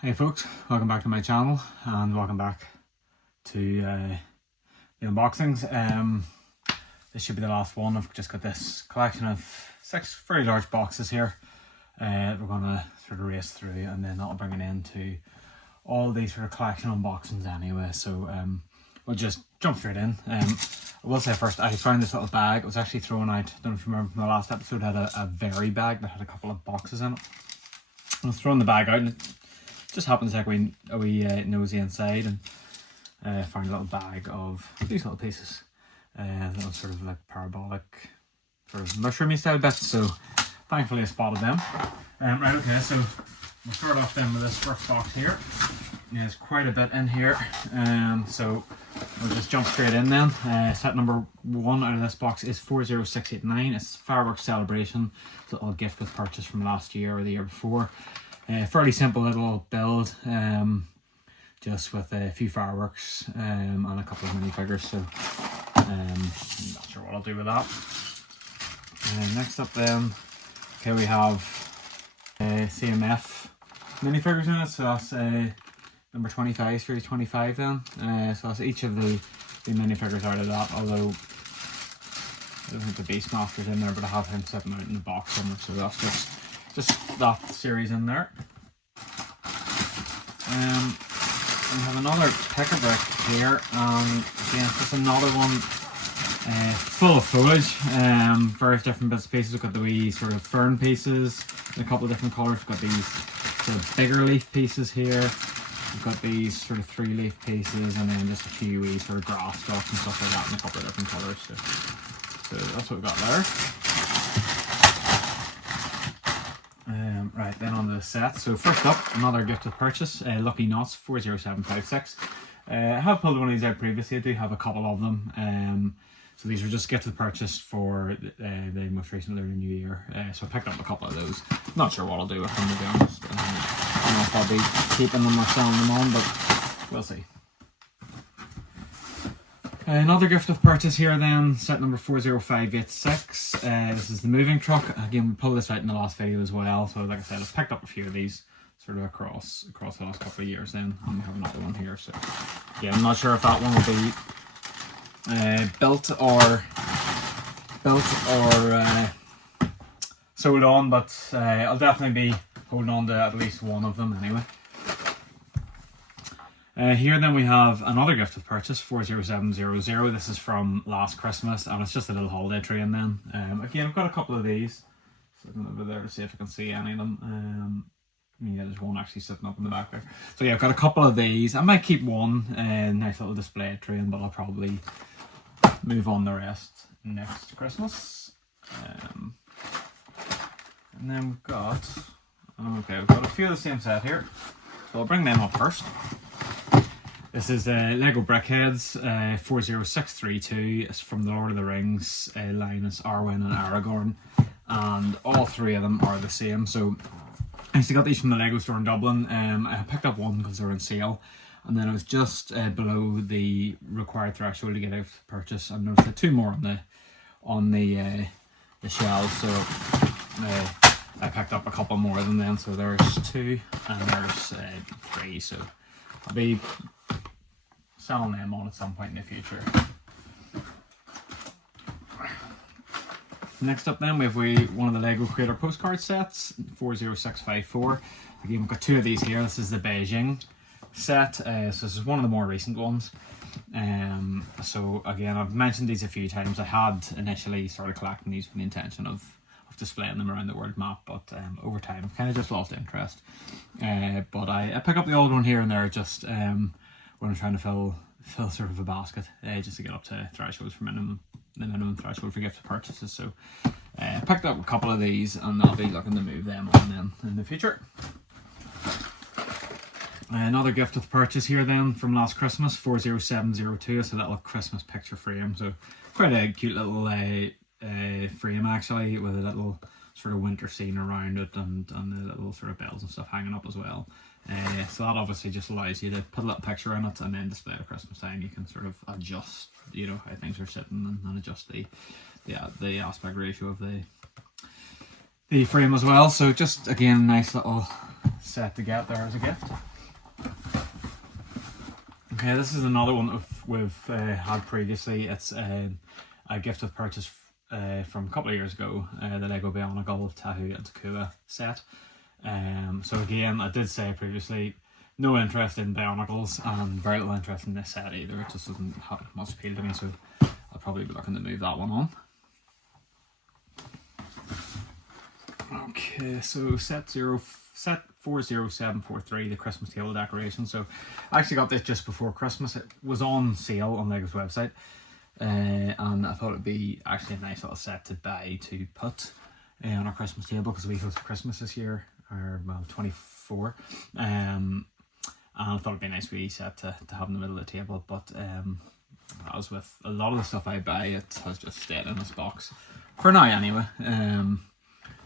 Hey folks, welcome back to my channel and welcome back to the unboxings. This should be the last one. I've just got this collection of 6 very large boxes here. We're going to sort of race through and then that'll bring it into all these sort of collection unboxings anyway. So we'll just jump straight in. I will say first, I found this little bag. It was actually thrown out. I don't know if you remember from the last episode, it had a very bag that had a couple of boxes in it. I was throwing the bag out and it just happens like a wee nosy inside and found a little bag of these little pieces. Little sort of like parabolic sort of mushroomy style bits, so thankfully I spotted them. Right, okay, so we'll start off then with this first box here. There's quite a bit in here, so we'll just jump straight in then. Set number 1 out of this box is 40689. It's Fireworks Celebration. It's a little gift with purchase from last year or the year before. Fairly simple little build, just with a few fireworks and a couple of minifigures, so I'm not sure what I'll do with that. Next up then, okay, we have CMF minifigures in it, so that's number 25, series 25 then. So that's each of the minifigures out of that, although I don't think the Beastmaster's in there, but I have him sitting out in the box somewhere, so that's just that series in there. We have another pick-a-brick here, and again, just another one full of foliage, various different bits and pieces. We've got the wee sort of fern pieces in a couple of different colours. We've got these sort of bigger leaf pieces here. We've got these sort of 3-leaf pieces, and then just a few wee sort of grass stalks and stuff like that in a couple of different colours. So that's what we've got there. Right, then on to the set. So first up, another gift with purchase, Lucky Knots 40756. I have pulled one of these out previously. I do have a couple of them. So these are just gifts with purchase for the most recent Lunar New Year. So I picked up a couple of those. Not sure what I'll do with them, to be honest. I don't know if I'll be keeping them or selling them on, but we'll see. Another gift of purchase here then, set number 40586. This is the moving truck. Again, we pulled this out in the last video as well. So like I said, I've picked up a few of these sort of across the last couple of years then. And we have another one here. So yeah, I'm not sure if that one will be built or sold on, but I'll definitely be holding on to at least one of them anyway. Here then we have another gift of purchase, 40700. This is from last Christmas, and it's just a little holiday tree in then. Again, I've got a couple of these. Sitting over there to see if I can see any of them. Yeah, there's one actually sitting up in the back there. So yeah, I've got a couple of these. I might keep one, nice little display tree, but I'll probably move on the rest next Christmas. And then we've got, okay, we've got a few of the same set here. So I'll bring them up first. This is Lego BrickHeadz 40632. It's from the Lord of the Rings, Linus, Arwen and Aragorn, and all 3 of them are the same. So I actually got these from the Lego store in Dublin. I picked up one because they were on sale, and then I was just below the required threshold to get out of purchase. I noticed 2 more on the shelves, so I picked up a couple more than them. So there's 2 and there's 3. So I'll be selling them on at some point in the future. Next up then we have one of the Lego Creator postcard sets, 40654. Again, we've got 2 of these here. This is the Beijing set, so this is one of the more recent ones. So again, I've mentioned these a few times. I had initially started collecting these with the intention of displaying them around the world map, but over time I've kind of just lost interest. But I pick up the old one here and there just when I'm trying to fill sort of a basket, just to get up to thresholds for the minimum threshold for gift purchases. So I picked up a couple of these and I'll be looking to move them on then in the future. Another gift with purchase here then from last Christmas, 40702. It's a little Christmas picture frame, so quite a cute little frame actually, with a little sort of winter scene around it and the little sort of bells and stuff hanging up as well. So that obviously just allows you to put a little picture in it and then display at Christmas time. You can sort of adjust, you know, how things are sitting and adjust the aspect ratio of the frame as well. So just again, nice little set to get there as a gift. Okay, this is another one we've had previously. It's a gift of purchase from a couple of years ago, the Lego Bionicle Tahu and Takua set. So again, I did say previously, no interest in Bionicles and very little interest in this set either. It just doesn't have much appeal to me, so I'll probably be looking to move that one on. Okay, so set 40743, the Christmas table decoration. So I actually got this just before Christmas. It was on sale on Lego's website, and I thought it'd be actually a nice little set to buy to put on our Christmas table, because we host Christmas this year, or well, 24. And I thought it'd be a nice wee set to have in the middle of the table, but as with a lot of the stuff I buy, it has just stayed in this box for now anyway.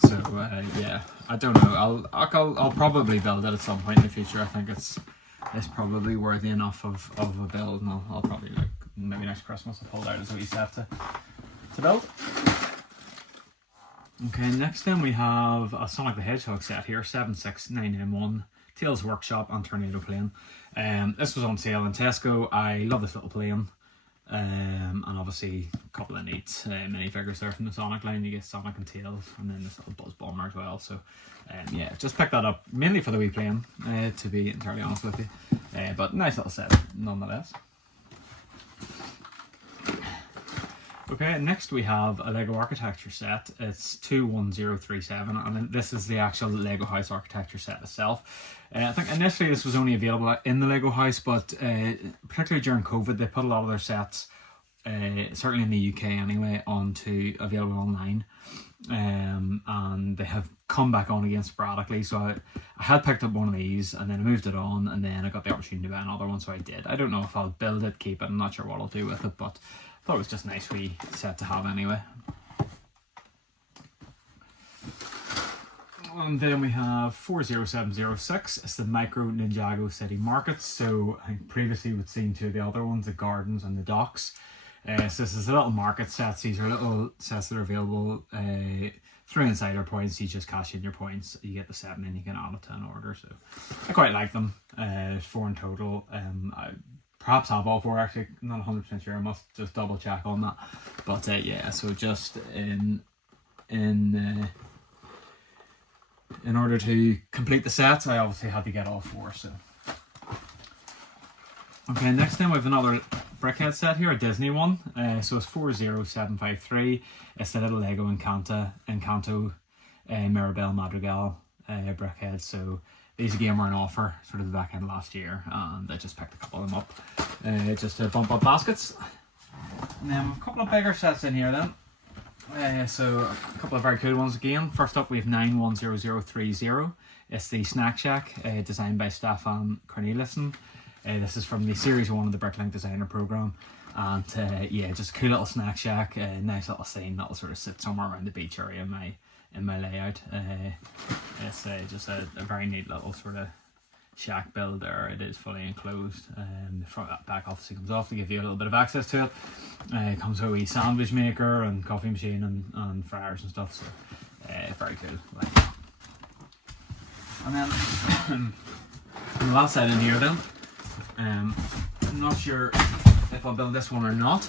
So yeah, I don't know. I'll probably build it at some point in the future. I think it's probably worthy enough of a build, and I'll probably, like, maybe next Christmas I'll pull it out as a wee set to build. Okay, next then we have a Sonic the Hedgehog set here, 76991, Tails Workshop and Tornado Plane. This was on sale in Tesco. I love this little plane. And obviously a couple of neat minifigures there from the Sonic line. You get Sonic and Tails, and then this little Buzz Bomber as well. So yeah, just picked that up mainly for the wee plane, to be entirely honest with you. But nice little set nonetheless. Okay, next we have a Lego architecture set. It's 21037, and then this is the actual Lego house architecture set itself. I think initially this was only available in the Lego house, but particularly during COVID, they put a lot of their sets, certainly in the UK anyway, onto available online. And they have come back on again sporadically. So I had picked up one of these, and then I moved it on, and then I got the opportunity to buy another one, so I did. I don't know if I'll build it, keep it, I'm not sure what I'll do with it, but I thought it was just a nice wee set to have anyway. And then we have 40706. It's the Micro Ninjago City Markets. So I think previously we'd seen two of the other ones, the gardens and the docks. So this is a little market sets. These are little sets that are available through Insider points. You just cash in your points, you get the set, and then you can add it to an order. So I quite like them. 4 in total. I perhaps have all 4 actually. I'm not 100% sure. I must just double check on that. But yeah, so just in order to complete the sets, I obviously had to get all 4. So okay, next then we have another BrickHeadz set here, a Disney one. So it's 40753. It's the little Lego Encanto Mirabelle Madrigal BrickHeadz. So these again were on offer sort of the back end last year, and I just picked a couple of them up just to bump up baskets. And then a couple of bigger sets in here then. So a couple of very cool ones again. First up we have 910030. It's the Snack Shack, designed by Stefan Cornelissen. This is from the Series 1 of the BrickLink Designer Program. And yeah, just a cool little snack shack, nice little scene that'll sort of sit somewhere around the beach area in my layout. It's just a very neat little sort of shack build there. It is fully enclosed. The front back obviously comes off to give you a little bit of access to it. It comes with a wee sandwich maker and coffee machine and fryers and stuff. So very cool. Like that. And then the last set in here then. I'm not sure if I'll build this one or not.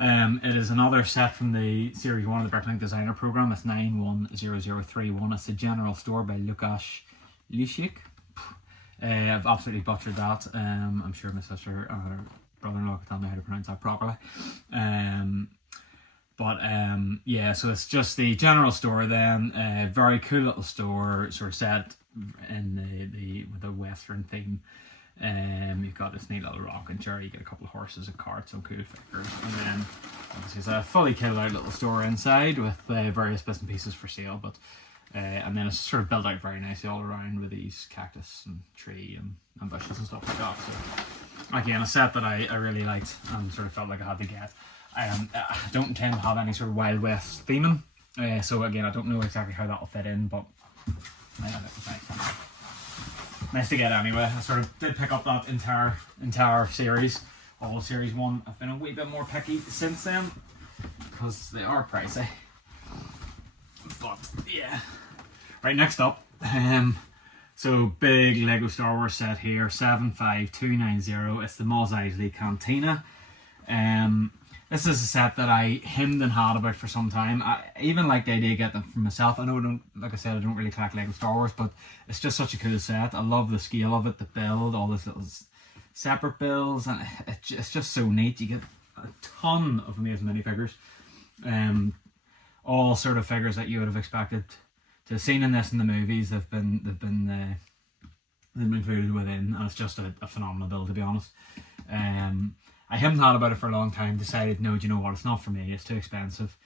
It is another set from the Series 1 of the BrickLink Designer Program. It's 910031. It's the General Store by Lukasz Lisiek. I've absolutely butchered that. I'm sure my sister and her brother-in-law can tell me how to pronounce that properly. Yeah, so it's just the General Store then. Very cool little store, sort of set in with a Western theme. You've got this neat little rocking chair, you get a couple of horses and carts, some cool figures, and then obviously it's a fully kitted out little store inside with various bits and pieces for sale, but and then it's sort of built out very nicely all around with these cactus and tree and bushes and stuff like that. So again, a set that I really liked and sort of felt like I had to get. I don't intend to have any sort of Wild West theming, so again I don't know exactly how that'll fit in, but nice to get anyway. I sort of did pick up that entire series, all Series 1. I've been a wee bit more picky since then because they are pricey. But yeah. Right, next up, So big Lego Star Wars set here, 75290. It's the Mos Eisley Cantina. This is a set that I hemmed and hawed about for some time. I even like the idea of getting them for myself. I know, like I said, I don't really collect Lego Star Wars, but it's just such a cool set. I love the scale of it, the build, all these little separate builds, and it's just so neat. You get a ton of amazing minifigures. All sort of figures that you would have expected to have seen in this in the movies. They've been included within, and it's just a phenomenal build, to be honest. I haven't thought about it for a long time, decided, no, do you know what, it's not for me, it's too expensive.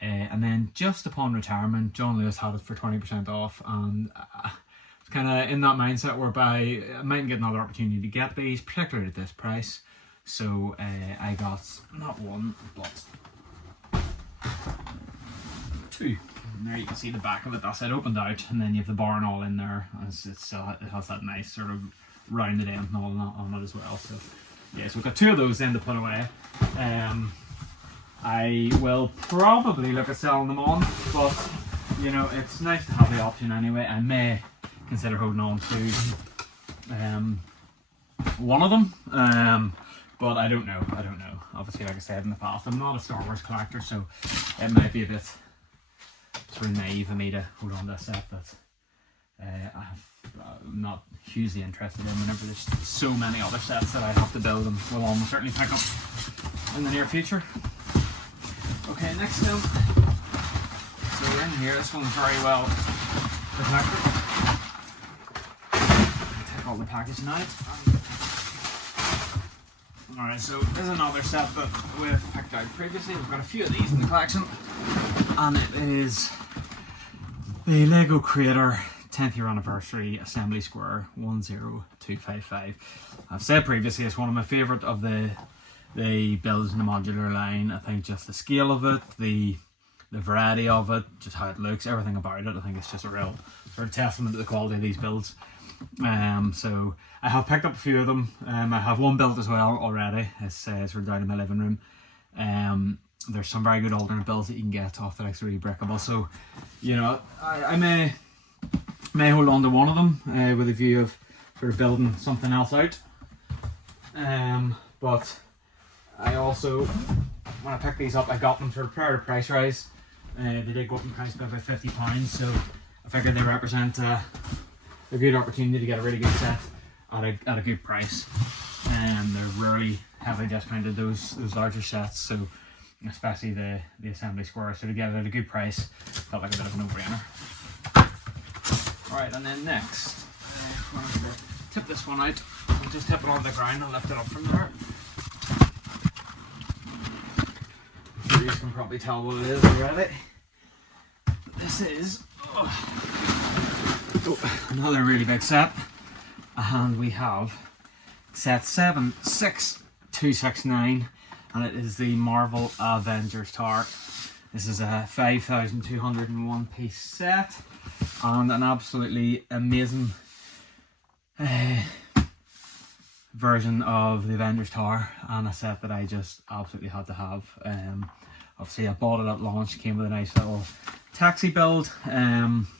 And then just upon retirement, John Lewis had it for 20% off, and it's kind of in that mindset whereby I might get another opportunity to get these, particularly at this price. So I got not one, but two. And there you can see the back of it, that's it, opened out, and then you have the bar and all in there, and it has that nice sort of rounded end and all on it as well. So yeah, so we've got two of those then to put away. I will probably look at selling them on, but you know, it's nice to have the option anyway. I may consider holding on to one of them, but I don't know. Obviously, like I said in the past, I'm not a Star Wars collector, so it might be a bit sort of naive of me to hold on to a set that I'm not hugely interested in whenever there's so many other sets that I have to build and will almost certainly pick up in the near future. Okay, next up, so we're in here. This one's very well protected. Take all the packaging out. Alright, so this is another set that we've picked out previously. We've got a few of these in the collection, and it is the Lego Creator 10th year anniversary Assembly Square 10255. I've said previously it's one of my favourite of the builds in the modular line. I think just the scale of it, the variety of it, just how it looks, everything about it, I think it's just a real sort of testament to the quality of these builds. So I have picked up a few of them. I have one built as well already. It's sort of down in my living room. There's some very good alternate builds that you can get off the like 3D Breakable. So, you know, I may hold on to one of them with a view of sort of building something else out. But I also, when I picked these up, I got them sort of prior to price rise. They did go up in price by about £50, so I figured they represent a good opportunity to get a really good set at a good price. And they're rarely heavily discounted, those larger sets, so especially the Assembly Square, so to get it at a good price felt like a bit of a no-brainer. Alright, and then next, I'm going to tip this one out. I'll just tip it onto the ground and lift it up from there. You can probably tell what it is already. This is another really big set, and we have set 76269, and it is the Marvel Avengers Tower. This is a 5,201 piece set, and an absolutely amazing version of the Avengers Tower, and a set that I just absolutely had to have. Obviously I bought it at launch, came with a nice little taxi build,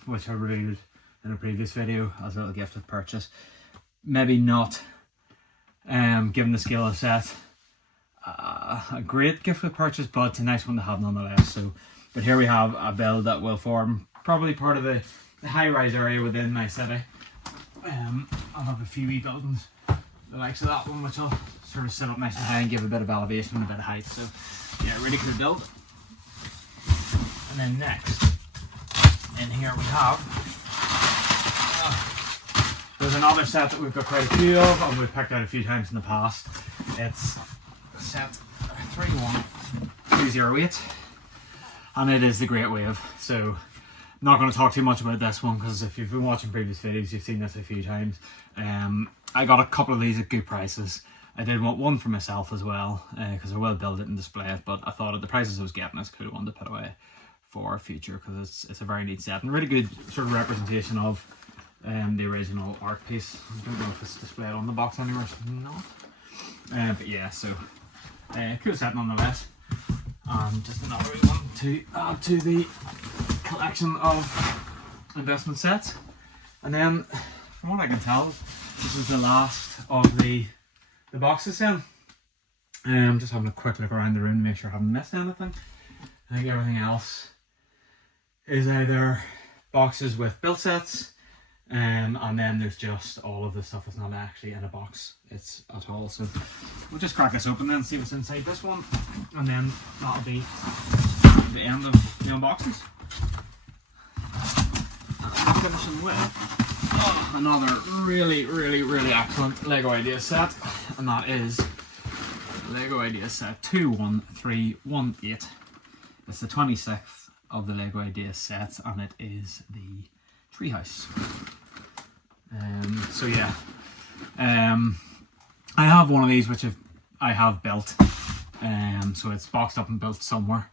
which I reviewed in a previous video as a little gift of purchase. Maybe not, given the scale of the set, a great gift of purchase, but it's a nice one to have nonetheless. So, but here we have a build that will form probably part of the high-rise area within my city. I'll have a few wee buildings, the likes of that one, which will sort of sit up nice and high and give a bit of elevation and a bit of height. So yeah, really cool build. And then next, in here we have, there's another set that we've got quite a few of, and we've picked out a few times in the past. It's set 31208, and it is the Great Wave. So I'm not going to talk too much about this one, because if you've been watching previous videos, you've seen this a few times. I got a couple of these at good prices. I did want one for myself as well, because I will build it and display it, but I thought at the prices I was getting, it's a cool one to put away for future, because it's a very neat set and really good sort of representation of the original art piece. I don't know if it's displayed on the box anywhere, it's not. But yeah, so cool set nonetheless. Just another one to add to the collection of investment sets. And then from what I can tell, this is the last of the boxes then. Just having a quick look around the room to make sure I haven't missed anything. I think everything else is either boxes with build sets, and then there's just all of the stuff that's not actually in a box at all. So we'll just crack this open then and see what's inside this one, and then that'll be the end of the unboxings. Finishing with another really excellent Lego Ideas set, and that is Lego Ideas set 21318. It's the 26th of the Lego Ideas sets, and it is the Treehouse. So yeah, I have one of these which I have built, so it's boxed up and built somewhere.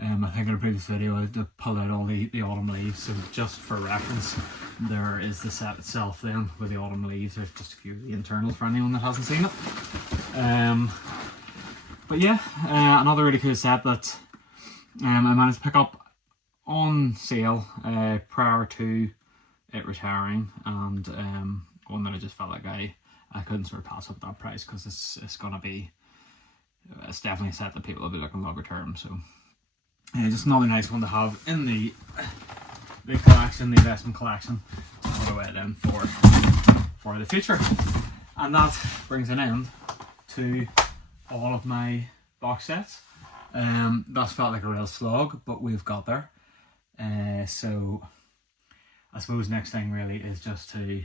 I think in a previous video I pulled out all the autumn leaves, so just for reference there is the set itself then with the autumn leaves. There's just a few of the internals for anyone that hasn't seen it. But yeah, another really cool set that I managed to pick up on sale prior to it retiring, and one that I just felt like I couldn't sort of pass up that price, because it's gonna be, it's definitely a set that people will be looking longer term. So just another nice one to have in the collection, the investment collection, to put away then for the future. And that brings an end to all of my box sets. That's felt like a real slog, but we've got there. So I suppose next thing really is just to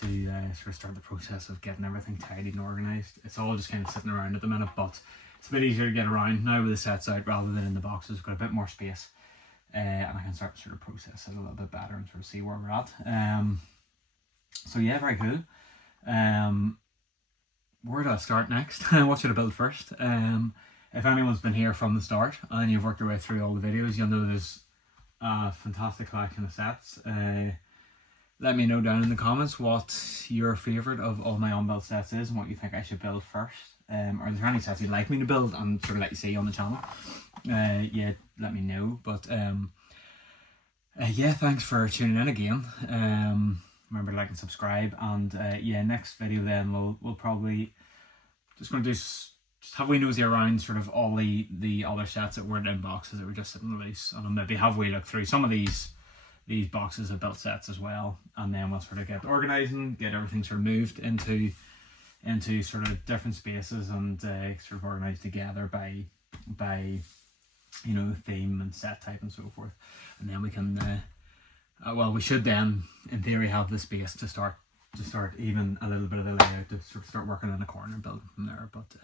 sort of start the process of getting everything tidied and organised. It's all just kind of sitting around at the minute, but it's a bit easier to get around now with the sets out rather than in the boxes. We've got a bit more space, and I can start to sort of process it a little bit better and sort of see where we're at. So yeah, very cool. Where do I start next? What should I build first? If anyone's been here from the start and you've worked your way through all the videos, you'll know there's a fantastic collection of sets. Let me know down in the comments what your favourite of all my unbuilt sets is and what you think I should build first. Or is there any sets you'd like me to build and sort of let you see on the channel? Yeah, let me know. But yeah, thanks for tuning in again. Remember to like and subscribe, and yeah, next video then we'll probably just going to do just have we nosy around sort of all the other sets that weren't in boxes that were just sitting loose, and maybe have we look through some of these boxes of built sets as well, and then we'll sort of get organising, get everything sort of moved into sort of different spaces, and sort of organised together by you know, theme and set type and so forth, and then we can well, we should then in theory have the space to start even a little bit of the layout, to sort of start working in a corner and building from there. But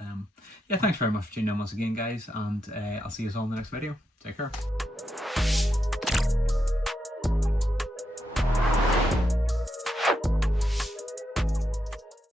yeah, thanks very much for tuning in once again, guys, and I'll see you all in the next video. Take care.